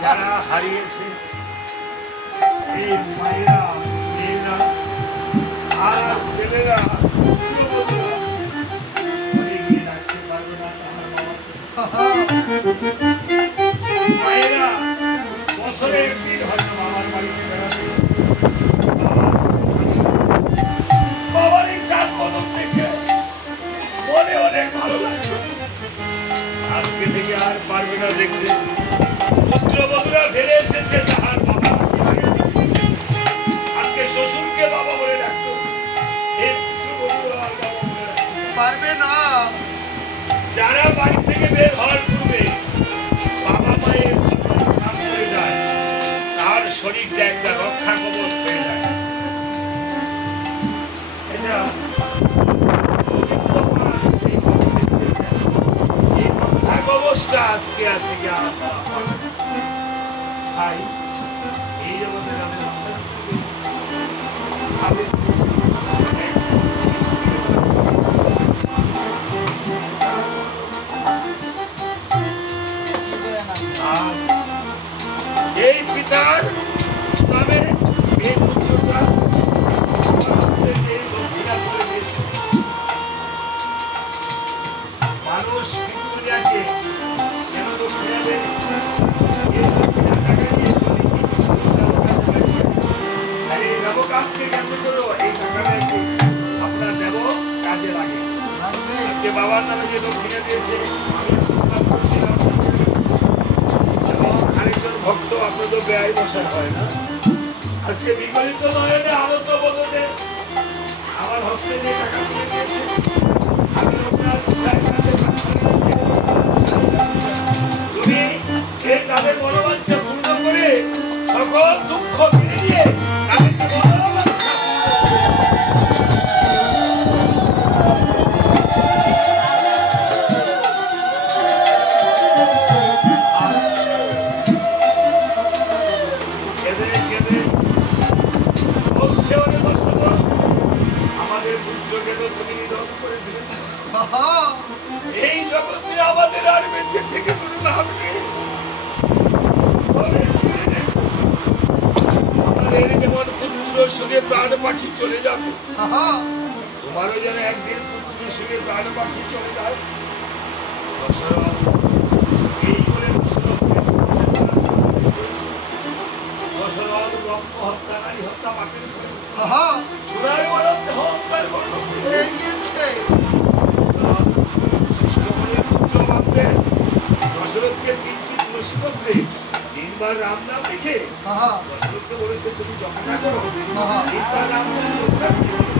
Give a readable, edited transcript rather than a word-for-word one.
যারা হারিয়েছে এই মায়েরা মেয়েরা আর ছেলেরা রাখতে পারবে না মায়েরা বছরে একদিন হয়তো বাবার বাড়িতে বেড়াতে বাবার এই চাঁদ বদল দেখে মনে অনেক ভালো লাগছে আজকে থেকে আর পারবে না দেখতে পুত্রবধূরা ফেলে এসেছে তাহার বাবা আজকে শ্বশুরকে বাবা বলে ডাকতো এই পুত্রবধূরা আর বাবা বলে পারবে না যারা বাড়ি থেকে বের হওয়ার পূর্বে বাবা মায়ের নাম করে যায় তার শরীরটা একটা রক্ষা কবচ হয়ে যায় এটা এই রক্ষা কবচটা আজকে আর থেকে ভাই এই জগতে এই পিতার নামে এই পুত্রটা মানুষ ভিক্টোরিয়াকে কেন দক্ষিণা দেয় আর এই দেব কাজকে কেন করলো এই টাকাটা আপনার দেব কাজে লাগে আজকে বাবার নামে যে দক্ষিণা দিয়েছে এবং আরেকজন ভক্ত আপনাদের ব্যয় বসার হয় না আজকে বিগলিত নয়নে আনত বদলে আমার হস্তে যে টাকা তুলে দিয়েছে আমি আপনার কাছে তুমি এই তাদের মনোবাঞ্ছা পূর্ণ করে সকল দুঃখ ফিরে দিয়ে তাদেরকে মনোবাঞ্ছা আমাদের পুত্রকে তো তুমি নিধন করে দিলে এই জগতে আমাদের আর বেঁচে থেকে কোনো লাভ নেই আমাদের যেমন পুত্র সুখে প্রাণ পাখি চলে যাবে তোমারও যেন একদিন পুত্র সুখে প্রাণ পাখি চলে যায় এই বলে হত্যাকারী হত্যা পাকের করে সুরায় বলতে হত্যার করল দশরথকে তিনটি মুসিবত দিয়ে তিনবার রাম নাম লিখে দশরথকে বলেছে তুমি যখন করো তিনবার রাম নাম